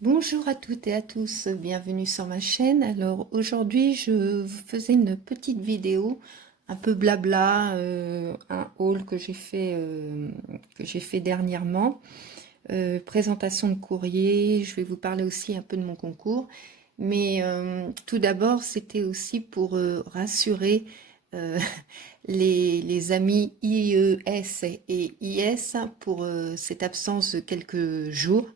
Bonjour à toutes et à tous, bienvenue sur ma chaîne. Alors aujourd'hui je vous faisais une petite vidéo un peu blabla, un haul que j'ai fait dernièrement, présentation de courrier. Je vais vous parler aussi un peu de mon concours, mais tout d'abord c'était aussi pour rassurer euh, les amis IES et IS pour cette absence de quelques jours.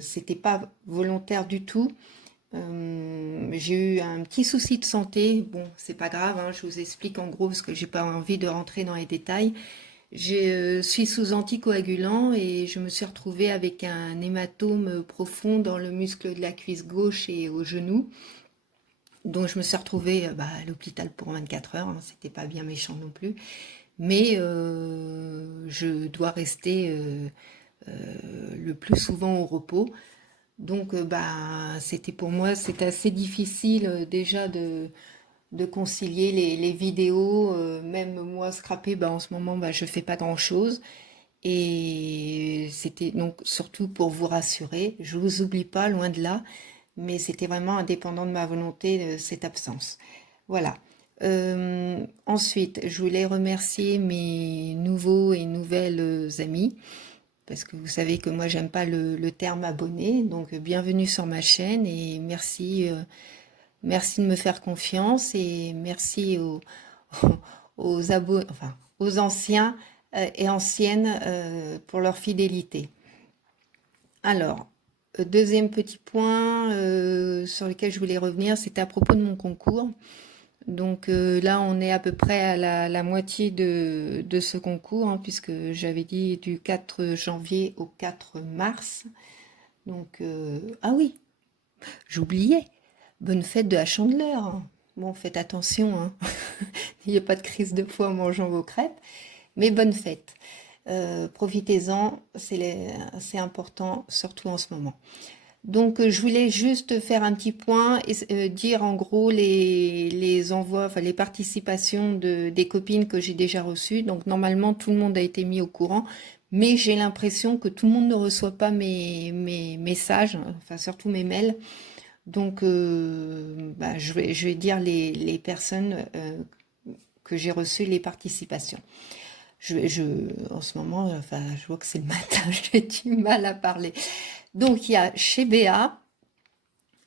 C'était pas volontaire du tout. J'ai eu un petit souci de santé. Bon, c'est pas grave, hein, je vous explique en gros parce que j'ai pas envie de rentrer dans les détails. Je suis sous anticoagulant et je me suis retrouvée avec un hématome profond dans le muscle de la cuisse gauche et au genou. Donc je me suis retrouvée à l'hôpital pour 24 heures. Hein, c'était pas bien méchant non plus. Mais je dois rester le plus souvent au repos. Donc, c'était pour moi, c'était assez difficile déjà de concilier les vidéos. Même moi, scraper, en ce moment, je fais pas grand-chose. Et c'était donc surtout pour vous rassurer. Je vous oublie pas, loin de là, mais c'était vraiment indépendant de ma volonté, cette absence. Voilà. Ensuite, je voulais remercier mes nouveaux et nouvelles amis parce que vous savez que moi j'aime pas le terme abonné, donc bienvenue sur ma chaîne et merci, merci de me faire confiance et merci enfin, aux anciens et anciennes pour leur fidélité. Alors, deuxième petit point sur lequel je voulais revenir, c'était à propos de mon concours. Donc là, on est à peu près à la moitié de ce concours, hein, puisque j'avais dit du 4 janvier au 4 mars. Donc, ah oui, j'oubliais. Bonne fête de la Chandeleur. Bon, faites attention, hein. Il n'y a pas de crise de foie en mangeant vos crêpes, mais bonne fête. Profitez-en, c'est important, surtout en ce moment. Donc, je voulais juste faire un petit point et dire en gros les envois, enfin les participations des copines que j'ai déjà reçues. Donc, normalement, tout le monde a été mis au courant, mais j'ai l'impression que tout le monde ne reçoit pas mes messages, enfin surtout mes mails. Donc, je vais dire les personnes que j'ai reçues, les participations. En ce moment, enfin, je vois que c'est le matin, j'ai du mal à parler. Donc, il y a chez Béa,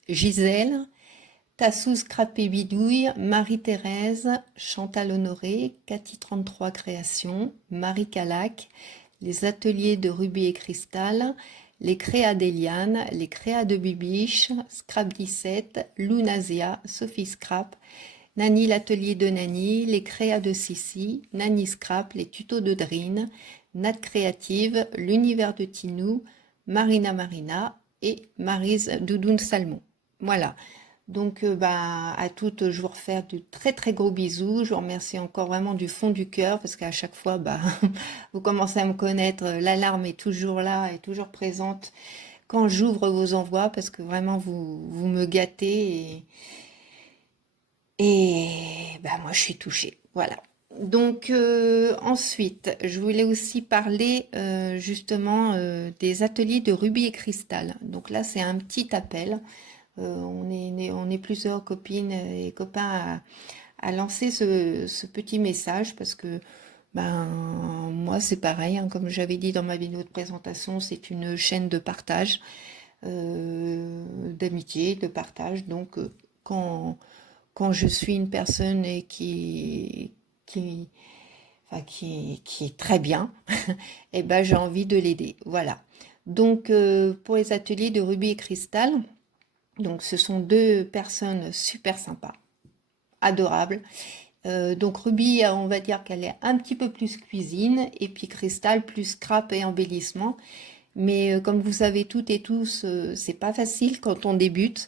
Gisèle, Tassous Crapé Bidouille, Marie-Thérèse, Chantal Honoré, Cathy 33 Créations, Marie Calac, les ateliers de Ruby et Cristal, les créas d'Eliane, les créas de Bibiche, Scrap 17, Lunazia, Sophie Scrap, Nani l'atelier de Nani, les créas de Sissi, Nani Scrap, les tutos de Drine, Nat Créative, l'univers de Tinou, Marina Marina et Marise Doudoune Salmon. Voilà. Donc, à toutes, je vous refais de très très gros bisous. Je vous remercie encore vraiment du fond du cœur parce qu'à chaque fois, vous commencez à me connaître. L'alarme est toujours là, est toujours présente quand j'ouvre vos envois parce que vraiment vous me gâtez et moi je suis touchée. Voilà. Donc ensuite, je voulais aussi parler justement des ateliers de Ruby et Cristal. Donc là, c'est un petit appel. On est plusieurs copines et copains à lancer ce petit message parce que moi c'est pareil, hein, comme j'avais dit dans ma vidéo de présentation, c'est une chaîne de partage, d'amitié, de partage. Donc quand je suis une personne et qui, qui est très bien, et j'ai envie de l'aider. Voilà. Donc pour les ateliers de Ruby et Cristal, donc ce sont deux personnes super sympas, adorables. Donc Ruby, on va dire qu'elle est un petit peu plus cuisine, et puis Cristal plus scrap et embellissement. Mais comme vous savez toutes et tous, c'est pas facile quand on débute.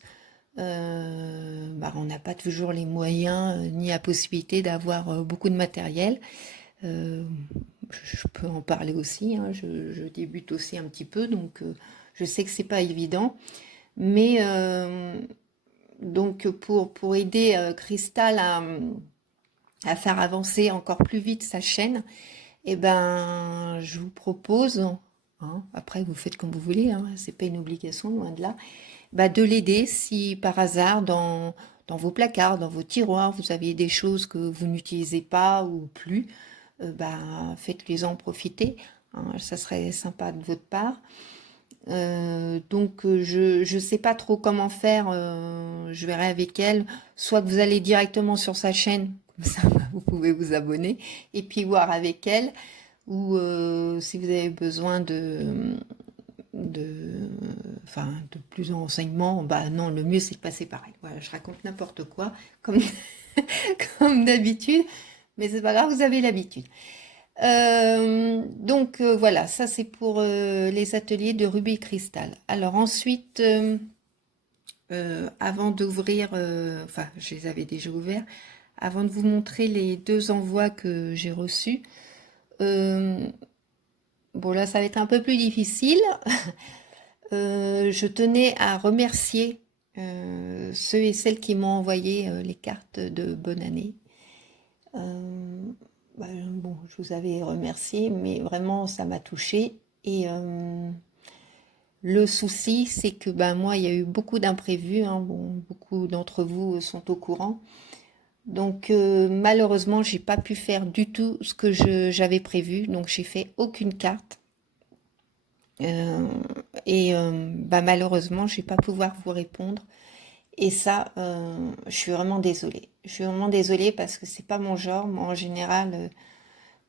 On n'a pas toujours les moyens ni la possibilité d'avoir beaucoup de matériel. Euh, je peux en parler aussi, hein, je débute aussi un petit peu, donc je sais que c'est pas évident. Mais donc pour aider Crystal à faire avancer encore plus vite sa chaîne, je vous propose hein, après vous faites comme vous voulez, hein, c'est pas une obligation, loin de là, bah, de l'aider si par hasard dans vos placards, dans vos tiroirs, vous aviez des choses que vous n'utilisez pas ou plus, bah, faites-les en profiter, hein, ça serait sympa de votre part. Donc je sais pas trop comment faire, je verrai avec elle, soit que vous allez directement sur sa chaîne, comme ça vous pouvez vous abonner, et puis voir avec elle, ou si vous avez besoin de, enfin, de plus d'enseignements, bah non, le mieux c'est de passer pareil. Voilà, je raconte n'importe quoi, comme, comme d'habitude, mais c'est pas grave, vous avez l'habitude. Donc voilà, ça c'est pour les ateliers de rubis cristal. Alors ensuite, avant d'ouvrir, enfin je les avais déjà ouverts, avant de vous montrer les deux envois que j'ai reçus, euh, bon là ça va être un peu plus difficile. Je tenais à remercier ceux et celles qui m'ont envoyé les cartes de bonne année. Euh, bah, bon, je vous avais remercié, mais vraiment ça m'a touchée. Et le souci, c'est que bah, moi, il y a eu beaucoup d'imprévus, hein. Bon, beaucoup d'entre vous sont au courant. Donc malheureusement, j'ai pas pu faire du tout ce que j'avais prévu. Donc j'ai fait aucune carte. Euh, et bah, malheureusement, je vais pas pouvoir vous répondre. Et ça, je suis vraiment désolée. Je suis vraiment désolée parce que c'est pas mon genre. Moi, en général,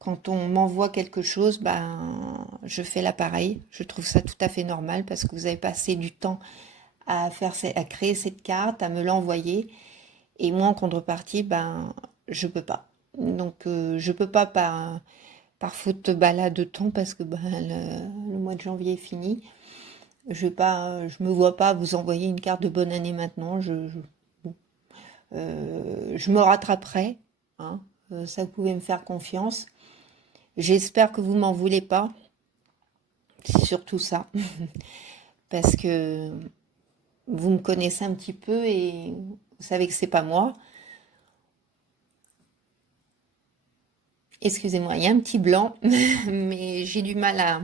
quand on m'envoie quelque chose, ben, je fais l'appareil. Je trouve ça tout à fait normal parce que vous avez passé du temps à créer cette carte, à me l'envoyer. Et moi, en contrepartie, ben, je peux pas. Donc, je peux pas par faute balade de temps parce que ben, le mois de janvier est fini. Je vais pas, je me vois pas vous envoyer une carte de bonne année maintenant. Bon, je me rattraperai, hein. Ça, vous pouvez me faire confiance. J'espère que vous m'en voulez pas. C'est surtout ça. Parce que vous me connaissez un petit peu et vous savez que c'est pas moi. Excusez-moi, il y a un petit blanc, mais j'ai du mal à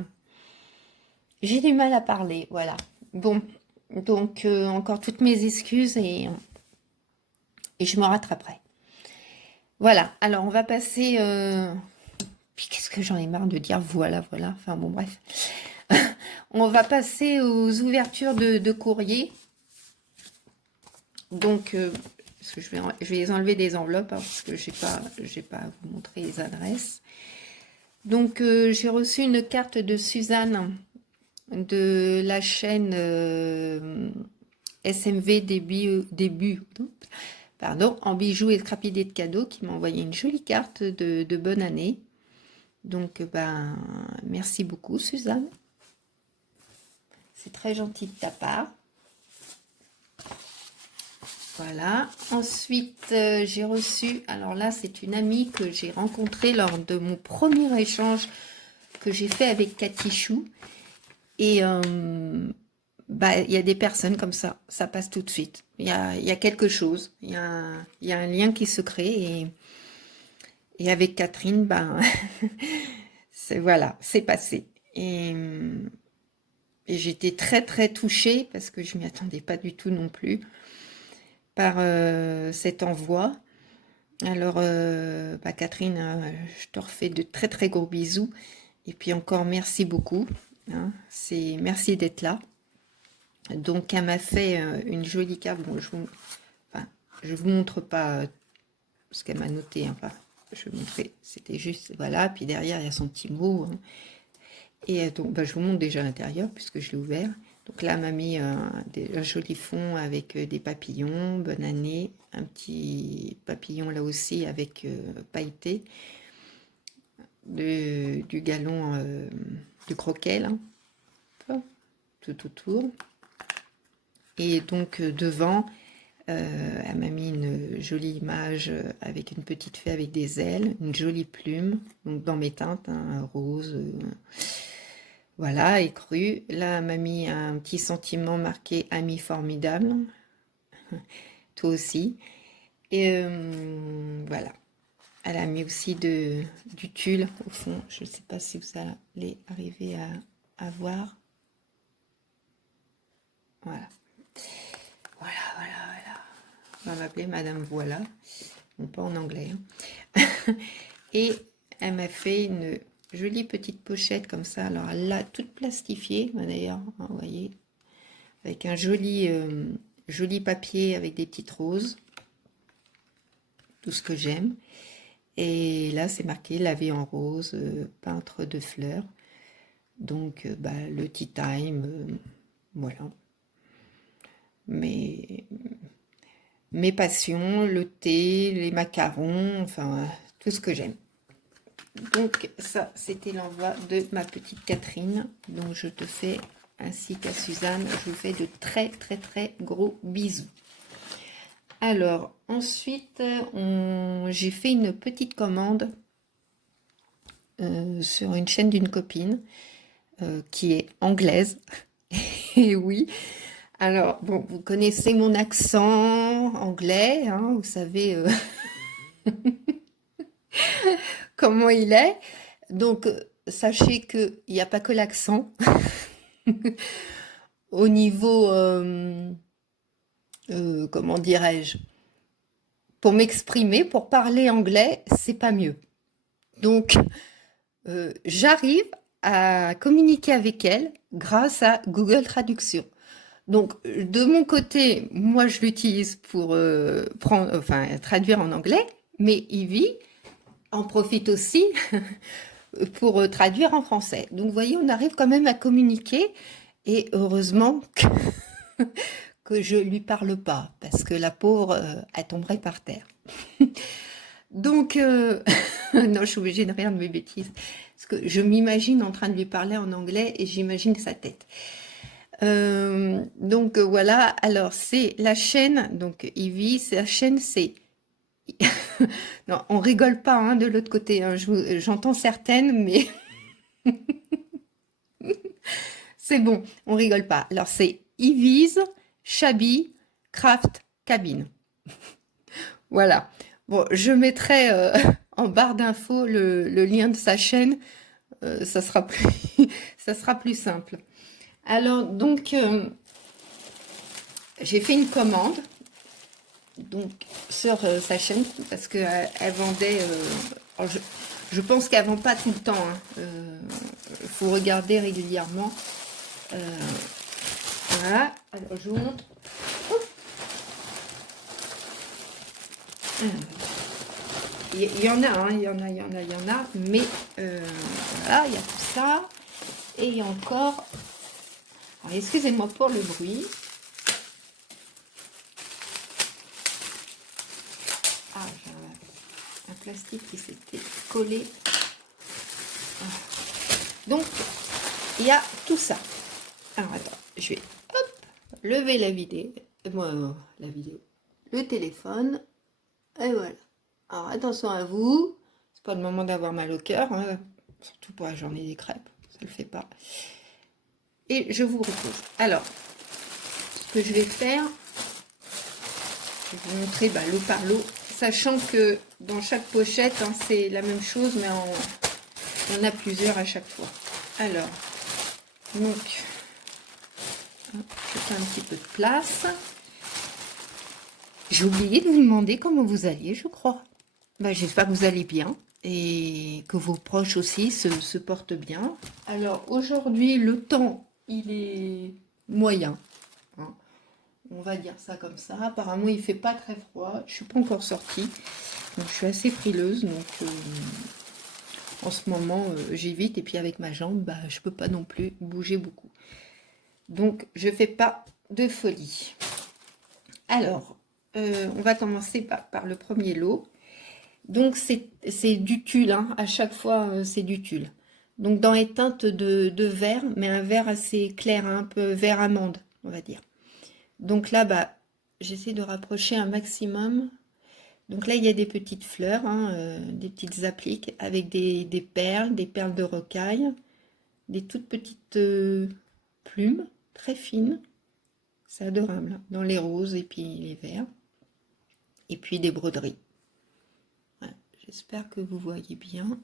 parler, voilà. Bon, donc encore toutes mes excuses et je me rattraperai. Voilà, alors on va passer. Puis qu'est-ce que j'en ai marre de dire voilà, voilà. Enfin bon, bref. On va passer aux ouvertures de courrier. Donc, parce que je vais les enlever des enveloppes hein, parce que j'ai pas à vous montrer les adresses. Donc, j'ai reçu une carte de Suzanne de la chaîne SMV début, pardon, en bijoux et crapidés de cadeaux qui m'a envoyé une jolie carte de bonne année. Donc, ben, merci beaucoup, Suzanne. C'est très gentil de ta part. Voilà. Ensuite, j'ai reçu, alors là, c'est une amie que j'ai rencontrée lors de mon premier échange que j'ai fait avec Cathy Chou. Et bah, il y a des personnes comme ça passe tout de suite. Il y a quelque chose, il y a un lien qui se crée. Et avec Catherine, ben, voilà, c'est passé. Et j'étais très très touchée parce que je m'y attendais pas du tout non plus par cet envoi. Alors, bah, Catherine, je te refais de très très gros bisous. Et puis encore merci beaucoup, hein. Merci d'être là. Donc, elle m'a fait une jolie carte. Bon, enfin, je vous montre pas ce qu'elle m'a noté. Enfin, je vais vous montrer. C'était juste, voilà. Puis derrière, il y a son petit mot, hein. Et donc, bah, je vous montre déjà l'intérieur puisque je l'ai ouvert. Donc là, elle m'a mis un joli fond avec des papillons. Bonne année. Un petit papillon là aussi avec pailleté. Du galon du croquet, là. Hop, tout autour. Et donc devant, elle m'a mis une jolie image avec une petite fée avec des ailes, une jolie plume, donc dans mes teintes, hein, rose, voilà, écru. Là, elle m'a mis un petit sentiment marqué ami formidable, toi aussi. Et voilà. Elle a mis aussi du tulle au fond. Je ne sais pas si vous allez arriver à voir. Voilà. Voilà, voilà, voilà. On va m'appeler Madame Voilà. Bon, pas en anglais. Hein. Et elle m'a fait une jolie petite pochette comme ça. Alors, elle l'a toute plastifiée, d'ailleurs, hein, vous voyez, avec un joli papier avec des petites roses. Tout ce que j'aime. Et là, c'est marqué lavé en rose, peintre de fleurs. Donc, le tea time, voilà. Mes passions, le thé, les macarons, enfin, tout ce que j'aime. Donc, ça, c'était l'envoi de ma petite Catherine. Donc, je te fais, ainsi qu'à Suzanne, je vous fais de très, très, très gros bisous. Alors, ensuite, j'ai fait une petite commande sur une chaîne d'une copine qui est anglaise. Et oui, alors, bon, vous connaissez mon accent anglais, hein, vous savez comment il est. Donc, sachez qu'il n'y a pas que l'accent. Au niveau, comment dirais-je, pour m'exprimer, pour parler anglais, c'est pas mieux. Donc, j'arrive à communiquer avec elle grâce à Google Traduction. Donc, de mon côté, moi, je l'utilise pour traduire en anglais, mais Ivy en profite aussi pour traduire en français. Donc, vous voyez, on arrive quand même à communiquer, et heureusement que je lui parle pas, parce que la pauvre, elle tomberait par terre. Donc, non, je suis obligée de rire de mes bêtises, parce que je m'imagine en train de lui parler en anglais, et j'imagine sa tête. Donc voilà, alors c'est la chaîne, donc Ivy, la chaîne c'est... non, on rigole pas hein, de l'autre côté, hein, j'entends certaines, mais c'est bon, on rigole pas. Alors c'est Ivy's Shabby Craft Cabin. Voilà. Bon, je mettrai en barre d'infos le lien de sa chaîne, ça sera plus, ça sera plus simple. Alors donc, j'ai fait une commande donc sur sa chaîne parce que elle vendait je pense qu'elle vend pas tout le temps hein. Faut regarder régulièrement voilà, alors je vous montre. Il y en a hein, il y en a mais voilà, il y a tout ça et il y a encore, excusez-moi pour le bruit. Un plastique qui s'était collé. Donc, il y a tout ça. Alors, attends, je vais lever la vidéo. Le téléphone. Et voilà. Alors, attention à vous. C'est pas le moment d'avoir mal au cœur. Hein, surtout pour la journée des crêpes. Ça le fait pas. Et je vous repose. Alors, ce que je vais faire, je vais vous montrer lot par lot. Sachant que dans chaque pochette, hein, c'est la même chose, mais on a plusieurs à chaque fois. Alors, donc, je fais un petit peu de place. J'ai oublié de vous demander comment vous alliez, je crois. J'espère que vous allez bien et que vos proches aussi se portent bien. Alors, aujourd'hui, le temps, il est moyen. Hein. On va dire ça comme ça. Apparemment, il fait pas très froid. Je suis pas encore sortie. Donc, je suis assez frileuse. Donc, en ce moment, j'évite. Et puis, avec ma jambe, je peux pas non plus bouger beaucoup. Donc, je fais pas de folie. Alors, on va commencer par le premier lot. Donc, c'est du tulle. Hein. À chaque fois, c'est du tulle. Donc, dans les teintes de vert, mais un vert assez clair, hein, un peu vert amande, on va dire. Donc là, j'essaie de rapprocher un maximum. Donc là, il y a des petites fleurs, hein, des petites appliques avec des perles de rocaille, des toutes petites plumes, très fines. C'est adorable, hein, dans les roses et puis les verts. Et puis des broderies. Voilà. J'espère que vous voyez bien.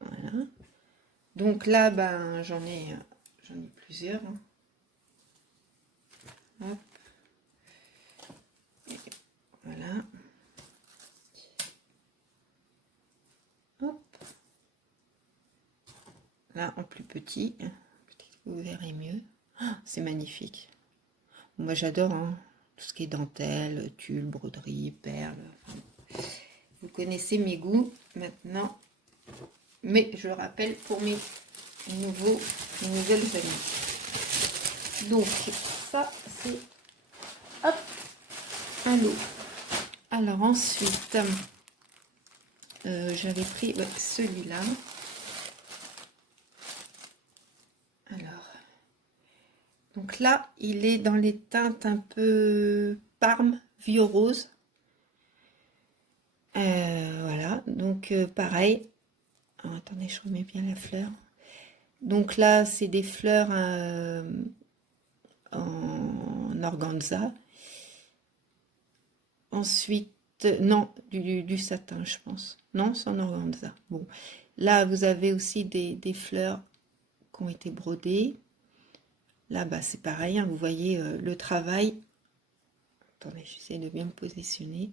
Voilà. Donc là, ben, j'en ai plusieurs. Hein. Hop. Et voilà. Hop. Là, en plus petit. Peut-être que vous verrez mieux. Oh, c'est magnifique. Moi, j'adore hein, tout ce qui est dentelle, tulle, broderie, perles. Vous connaissez mes goûts maintenant. Mais je le rappelle pour mes nouvelles amies. Donc, ça, c'est hop, un lot. Alors ensuite, j'avais pris ouais, celui-là. Alors, donc là, il est dans les teintes un peu parme, vieux rose. Voilà, donc pareil. Alors, attendez, je remets bien la fleur. Donc là, c'est des fleurs en organza. Ensuite, non, du satin, je pense. Non, c'est en organza. Bon, là, vous avez aussi des fleurs qui ont été brodées. Là, bah, c'est pareil, hein, vous voyez le travail. Attendez, j'essaie de bien me positionner.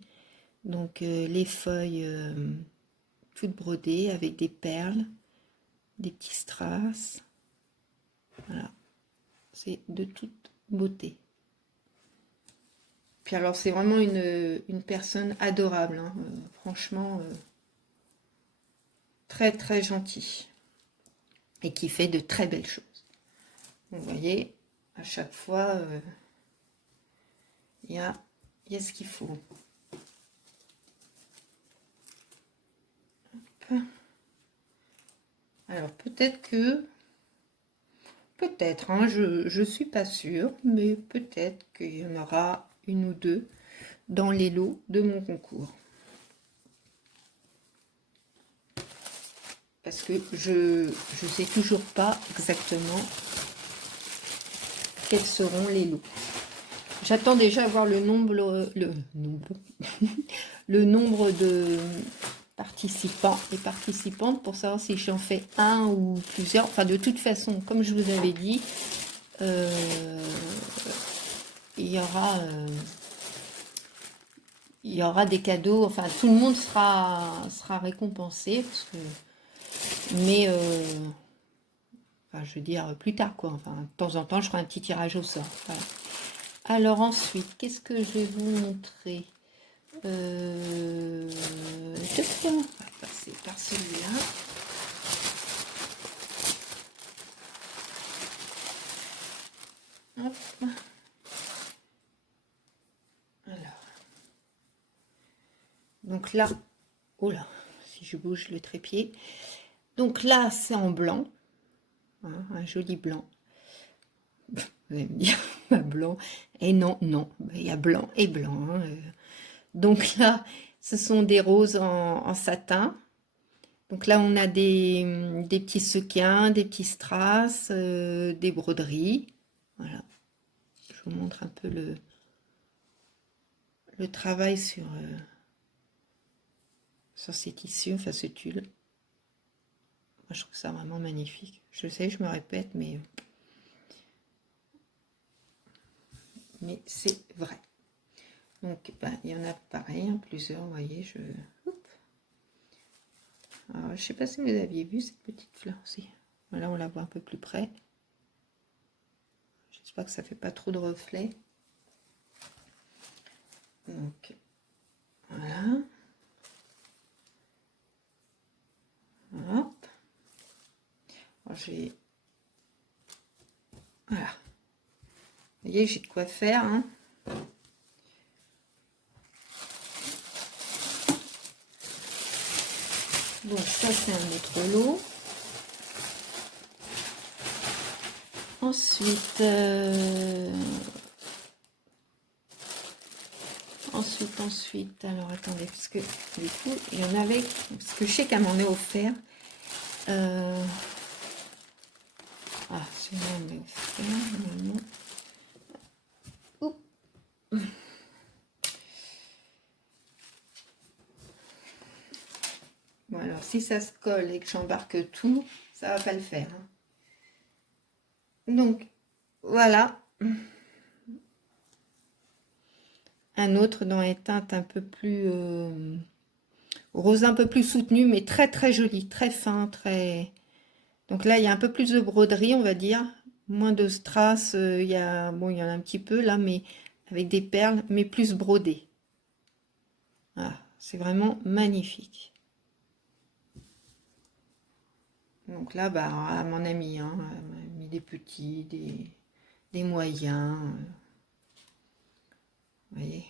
Donc, les feuilles toutes brodées avec des perles, des petits strass. Voilà, c'est de toute beauté. Puis alors, c'est vraiment une personne adorable, hein, franchement, très très gentil. Et qui fait de très belles choses. Vous voyez, à chaque fois, il y a ce qu'il faut. Hop. Alors, peut-être, hein, je suis pas sûre, mais peut-être qu'il y en aura une ou deux dans les lots de mon concours. Parce que je sais toujours pas exactement quels seront les lots. J'attends déjà à voir le nombre le nombre de participants et participantes pour savoir si j'en fais un ou plusieurs. Enfin, de toute façon, comme je vous avais dit, il y aura des cadeaux. Enfin, tout le monde sera récompensé. Parce que, mais, enfin, je veux dire, plus tard, quoi. Enfin, de temps en temps, je ferai un petit tirage au sort. Voilà. Alors ensuite, qu'est-ce que je vais vous montrer on va passer par celui-là. Hop. Alors. Donc là, oh là, si je bouge le trépied. Donc là, c'est en blanc. Hein, un joli blanc. Vous allez me dire, blanc. Et non, non, il y a blanc et blanc. Hein. Donc là, ce sont des roses en satin. Donc là, on a des petits sequins, des petits strass, des broderies. Voilà. Je vous montre un peu le travail sur ces tissus, enfin ce tulle. Moi, je trouve ça vraiment magnifique. Je sais, je me répète, mais c'est vrai. Donc, ben, il y en a pareil, hein, plusieurs, vous voyez, alors, je ne sais pas si vous aviez vu cette petite fleur aussi. Là, on la voit un peu plus près. J'espère que ça ne fait pas trop de reflets. Donc, voilà. Hop. Alors, voilà. Vous voyez, j'ai de quoi faire, hein. Donc ça, c'est un autre lot. Ensuite, alors attendez, parce que du coup, il y en avait, parce que je sais qu'elle m'en est offert. Ah, celui-là, on m'est offert, normalement. Bon, alors si ça se colle et que j'embarque tout, ça va pas le faire. Hein. Donc, voilà. Un autre dans les teintes un peu plus... rose un peu plus soutenu, mais très très joli, très fin, très... Donc là, il y a un peu plus de broderie, on va dire. Moins de strass, il y a... Bon, il y en a un petit peu là, mais avec des perles, mais plus brodé. Voilà, c'est vraiment magnifique. Donc là, bah, à mon ami, hein, elle m'a mis des petits, des moyens. Vous voyez.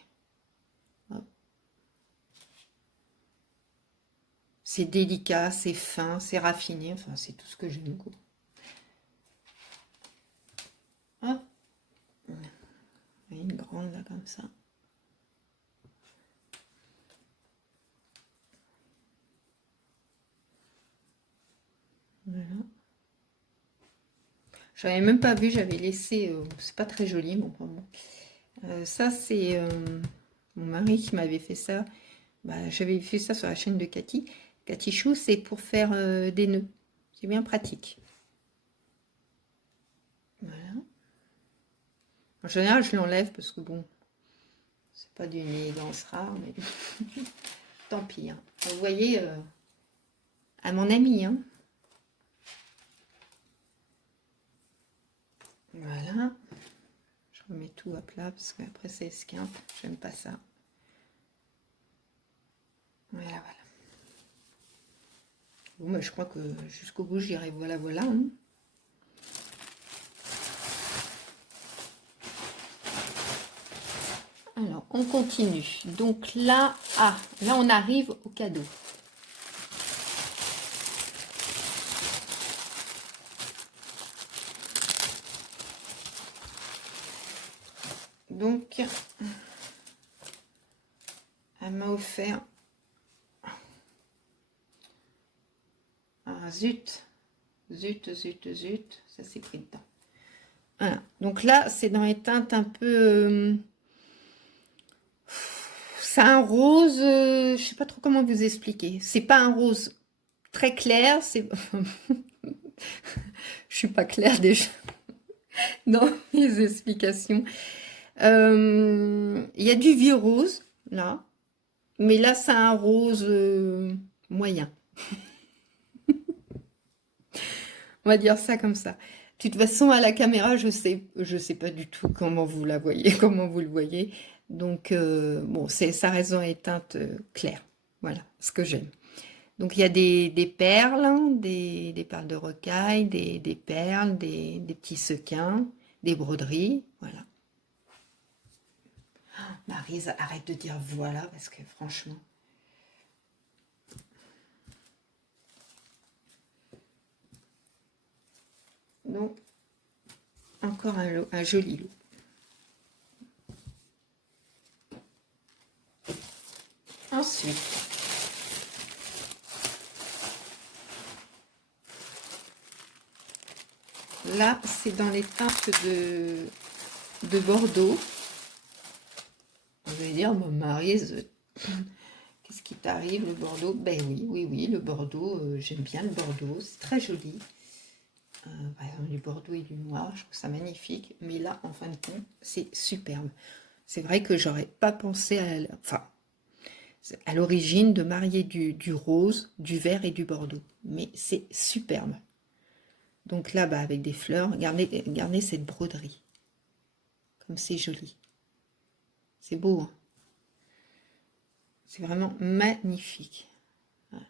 C'est délicat, c'est fin, c'est raffiné. Enfin, c'est tout ce que j'aime. Hop. Une grande là, comme ça. Voilà. J'avais même pas vu, j'avais laissé, c'est pas très joli, mais enfin bon. Ça, c'est mon mari qui m'avait fait ça. Bah, j'avais fait ça sur la chaîne de Cathy. Cathy Chou, c'est pour faire des nœuds. C'est bien pratique. Voilà. En général, je l'enlève parce que bon, c'est pas d'une élégance rare, mais tant pis. Hein. Vous voyez, à mon ami, hein. Voilà. Je remets tout à plat parce qu'après ça esquinte. J'aime pas ça. Voilà, voilà. Bon, bah, je crois que jusqu'au bout, j'irai. Voilà, voilà. Hein. Alors, on continue. Donc là, là, on arrive au cadeau. Donc, elle m'a offert un zut, ça s'est pris dedans. Voilà. Donc là, c'est dans les teintes un peu... c'est un rose, je sais pas trop comment vous expliquer. C'est pas un rose très clair, c'est... je suis pas claire déjà dans mes explications. Il y a du vieux rose, là. Mais là, c'est un rose moyen. On va dire ça comme ça. De toute façon, à la caméra, je sais pas du tout comment vous la voyez, comment vous le voyez. Donc, bon, ça reste dans les teintes claires. Voilà, ce que j'aime. Donc, il y a des perles, hein, des perles de rocaille, des perles, des petits sequins, des broderies. Voilà. Maryse, arrête de dire voilà, parce que franchement... Donc, encore un joli lot. Ensuite, là, c'est dans les teintes de Bordeaux. Vous allez dire, mon mari, qu'est-ce qui t'arrive, le Bordeaux? Ben oui, le Bordeaux, j'aime bien le Bordeaux, c'est très joli. Par exemple, du Bordeaux et du noir, je trouve ça magnifique. Mais là, en fin de compte, c'est superbe. C'est vrai que j'aurais pas pensé à l'origine de marier du rose, du vert et du Bordeaux. Mais c'est superbe. Donc là, bah, avec des fleurs, regardez cette broderie. Comme c'est joli. C'est beau, hein. C'est vraiment magnifique. Voilà.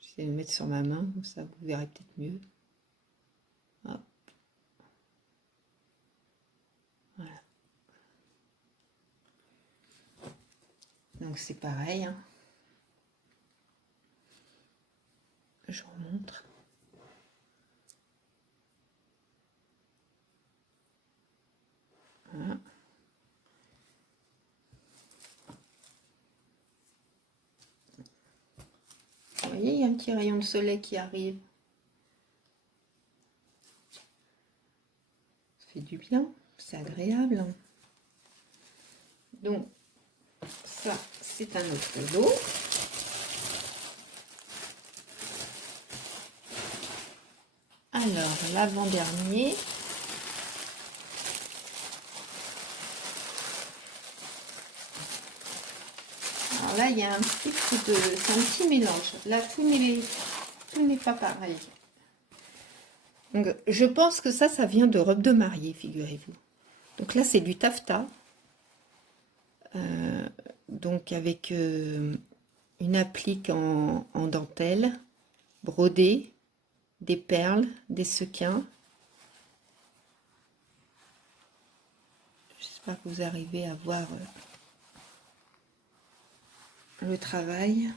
J'essaie de le mettre sur ma main, comme ça vous verrez peut-être mieux. Hop. Voilà. Donc c'est pareil, hein. Je remontre. Voilà. Vous voyez, il y a un petit rayon de soleil qui arrive. Ça fait du bien, c'est agréable. Donc, ça, c'est un autre lot. Alors, l'avant-dernier. Alors là, il y a un petit peu de... C'est un petit mélange. Là, tout n'est pas pareil. Donc, je pense que ça vient de robe de mariée, figurez-vous. Donc là, c'est du taffetas. Donc avec une applique en dentelle, brodée, des perles, des sequins. J'espère que vous arrivez à voir le travail.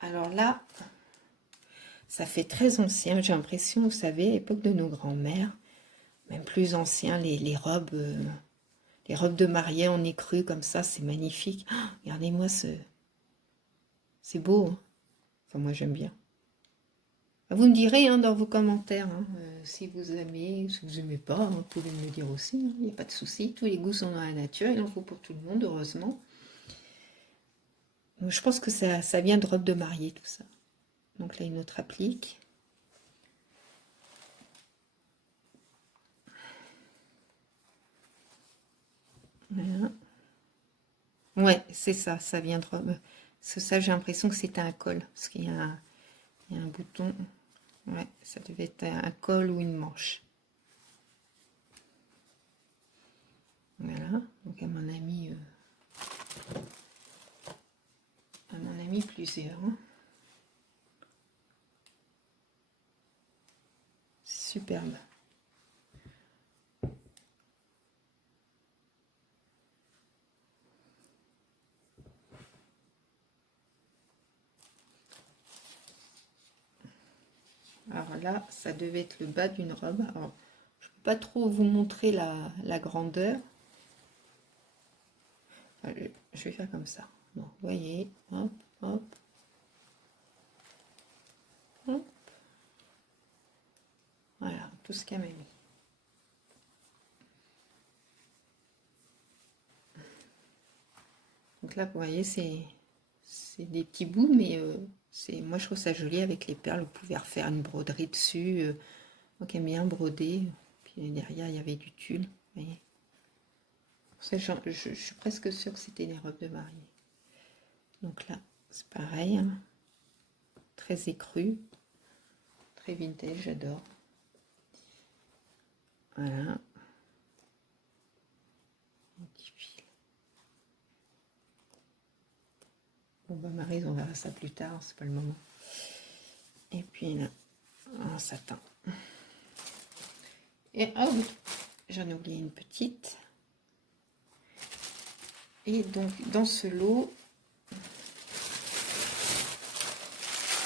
Alors là, ça fait très ancien, j'ai l'impression, vous savez, à l'époque de nos grands-mères, même plus ancien, les robes de mariée en écru comme ça, c'est magnifique. Oh, regardez-moi c'est beau, hein. Enfin, moi j'aime bien. Vous me direz hein, dans vos commentaires hein, si vous aimez, si vous n'aimez pas, hein, vous pouvez me le dire aussi, il n'y a pas de souci. Tous les goûts sont dans la nature, il en faut pour tout le monde, heureusement. Donc, je pense que ça vient de robe de mariée, tout ça. Donc là, une autre applique. Voilà. Ouais, c'est ça, ça vient de robe. Ça, j'ai l'impression que c'était un col, parce qu'il y a un bouton. Ouais, ça devait être un col ou une manche. Voilà, donc elle m'en a mis plusieurs. Hein. Superbe. Alors là, ça devait être le bas d'une robe. Alors, je ne peux pas trop vous montrer la grandeur. Enfin, je vais faire comme ça. Bon, vous voyez, hop, hop, hop. Voilà, tout ce qu'elle m'a mis. Donc là, vous voyez, c'est des petits bouts, mais moi, je trouve ça joli avec les perles. Vous pouvez refaire une broderie dessus. Donc, elle bien brodé. Puis derrière, il y avait du tulle. Vous voyez. Je suis presque sûre que c'était des robes de mariée. Donc là, c'est pareil. Hein. Très écru. Très vintage, j'adore. Voilà. Un petit fil. Bon, bah, Maryse, on verra ça plus tard, c'est pas le moment. Et puis là, un satin. Et oh oui, j'en ai oublié une petite. Et donc, dans ce lot,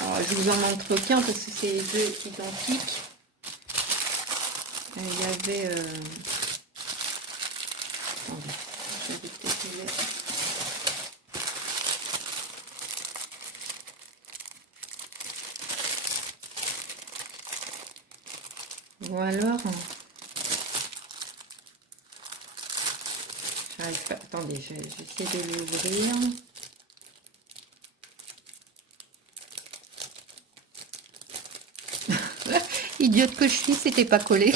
alors je vous en montre qu'un parce que c'est les deux identiques. Il y avait... Attendez, je vais peut-être les... Ou alors... J'arrive pas... Attendez, j'essaie de l'ouvrir. Idiote que je suis, c'était pas collé.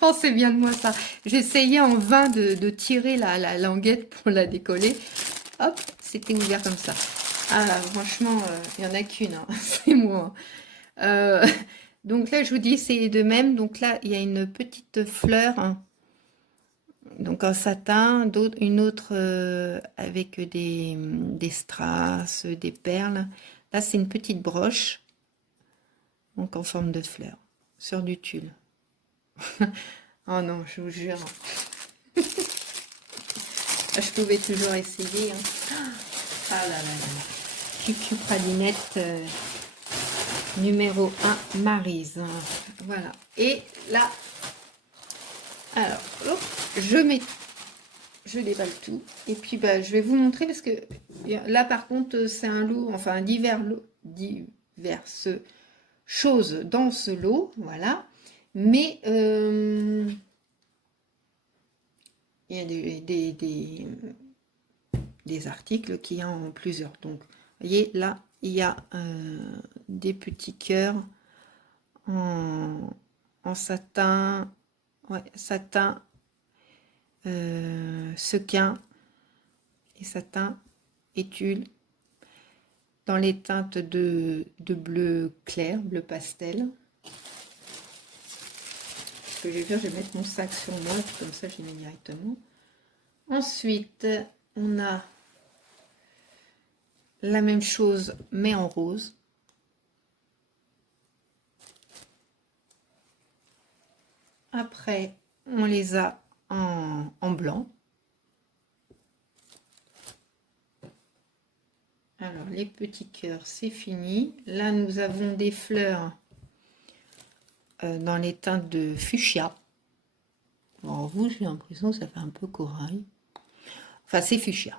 Oh, c'est bien de moi ça. J'essayais en vain de tirer la languette pour la décoller. Hop, c'était ouvert comme ça. Ah là, franchement, il n'y en a qu'une, hein. C'est moi. Donc là, je vous dis, c'est de même. Donc là, il y a une petite fleur, hein. Donc en satin, une autre avec des strass, des perles. Là, c'est une petite broche, donc en forme de fleur, sur du tulle. Oh non, je vous jure. Je pouvais toujours essayer. Hein. Ah là là là. Cucu Pralinette numéro 1, Maryse. Voilà. Et là, alors, hop, je déballe tout. Et puis, bah, je vais vous montrer parce que là, par contre, c'est un lot, enfin, diverses choses dans ce lot. Voilà. Mais il y a des articles qui en ont plusieurs. Donc, vous voyez, là, il y a des petits cœurs en satin, ouais, satin, sequin et satin et tulle, dans les teintes de bleu clair, bleu pastel. Ce que je vais faire, je vais mettre mon sac sur moi, comme ça j'y mets directement. Ensuite, on a la même chose, mais en rose. Après, on les a en blanc. Alors, les petits cœurs, c'est fini. Là, nous avons des fleurs dans les teintes de fuchsia. En rouge, j'ai l'impression que ça fait un peu corail. Enfin, c'est fuchsia.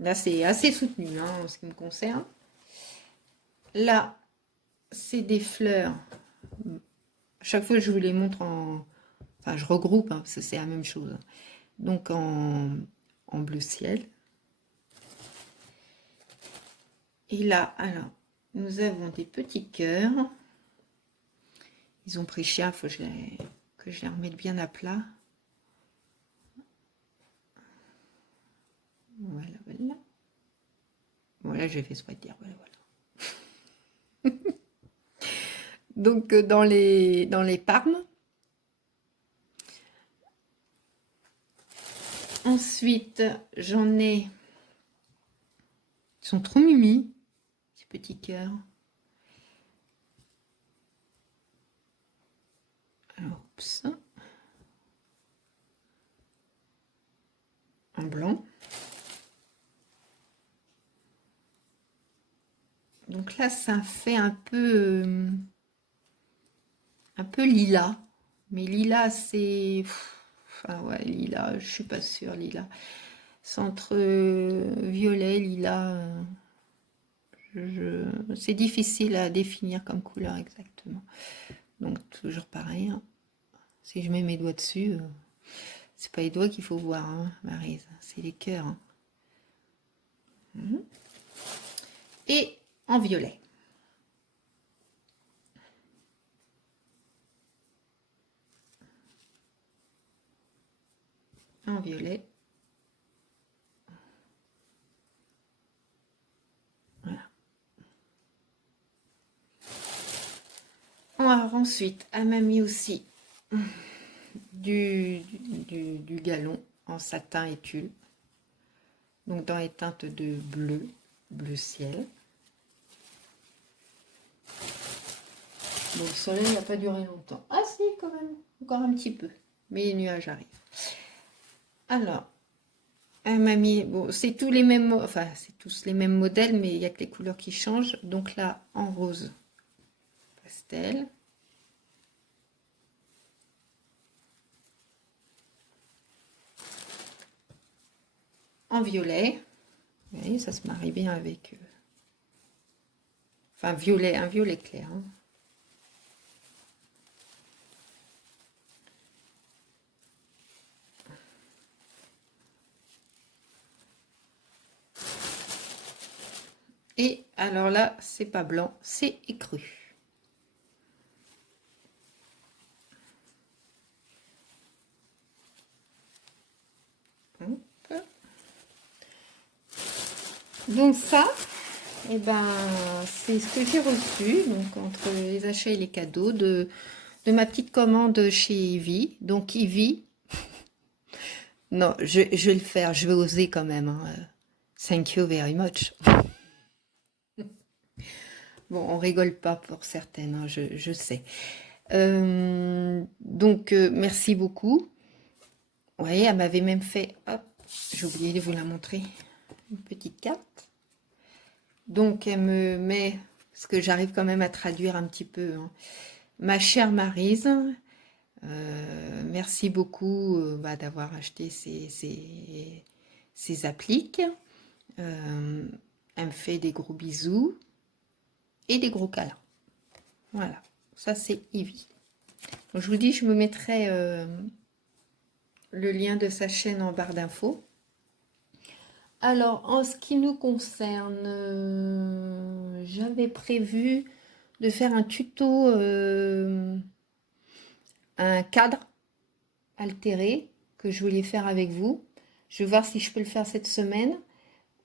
Là, c'est assez soutenu hein, en ce qui me concerne. Là, c'est des fleurs. À chaque fois, je vous les montre en... Enfin, je regroupe, hein, parce que c'est la même chose. Donc, en bleu ciel. Et là, alors, nous avons des petits cœurs. Ils ont pris cher, il faut que je les remette bien à plat. Voilà, voilà. Voilà, j'ai fait exprès de dire, voilà, voilà. Donc, dans les parmes. Ensuite, j'en ai... Ils sont trop mimi, ces petits cœurs. Alors, oups. En blanc. Donc là, ça fait un peu lilas. Mais lilas, c'est... Enfin, ouais, lilas, je suis pas sûre, lilas. C'est entre violet, lilas. C'est difficile à définir comme couleur exactement. Donc, toujours pareil. Hein. Si je mets mes doigts dessus, c'est pas les doigts qu'il faut voir, hein, Maryse. C'est les cœurs. Hein. Et en violet. En violet. Voilà. Alors ensuite, elle m'a mis aussi du galon en satin et tulle. Donc dans les teintes de bleu, bleu ciel. Bon, le soleil n'a pas duré longtemps. Ah si, quand même, encore un petit peu. Mais les nuages arrivent. Alors, elle m'a mis, bon, c'est tous les mêmes, enfin, c'est tous les mêmes modèles, mais il n'y a que les couleurs qui changent. Donc là, en rose pastel. En violet. Vous voyez, ça se marie bien avec... Enfin, violet, un violet clair. Hein. Et alors là, c'est pas blanc, c'est écru. Donc ça, eh ben, c'est ce que j'ai reçu, donc entre les achats et les cadeaux de ma petite commande chez Ivy. Donc Ivy, non, je vais le faire, je vais oser quand même. Hein. Thank you very much. Bon, on rigole pas pour certaines, hein, je sais. Donc, merci beaucoup. Vous voyez, elle m'avait même fait, hop, j'ai oublié de vous la montrer, une petite carte. Donc, elle me met, parce que j'arrive quand même à traduire un petit peu, hein. Ma chère Maryse, merci beaucoup d'avoir acheté ces appliques. Elle me fait des gros bisous et des gros câlins. Voilà, ça c'est Ivy. Donc, je vous dis, je me mettrai le lien de sa chaîne en barre d'infos. Alors, en ce qui nous concerne, j'avais prévu de faire un tuto, un cadre altéré que je voulais faire avec vous. Je vais voir si je peux le faire cette semaine.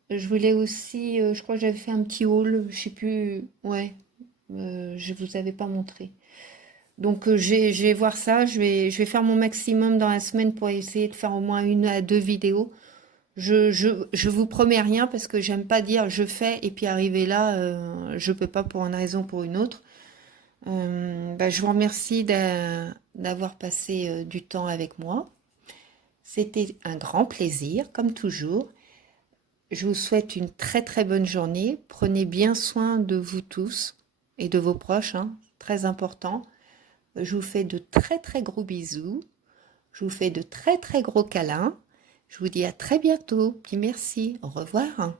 Je voulais aussi, je crois que j'avais fait un petit haul, je sais plus, ouais, je vous avais pas montré. Donc je vais voir ça, je vais faire mon maximum dans la semaine pour essayer de faire au moins 1 à 2 vidéos. Je vous promets rien parce que j'aime pas dire je fais et puis arriver là, je peux pas pour une raison ou pour une autre. Bah, je vous remercie d'avoir passé du temps avec moi. C'était un grand plaisir, comme toujours. Je vous souhaite une très très bonne journée. Prenez bien soin de vous tous et de vos proches, hein, très important. Je vous fais de très très gros bisous. Je vous fais de très très gros câlins. Je vous dis à très bientôt. Puis merci. Au revoir.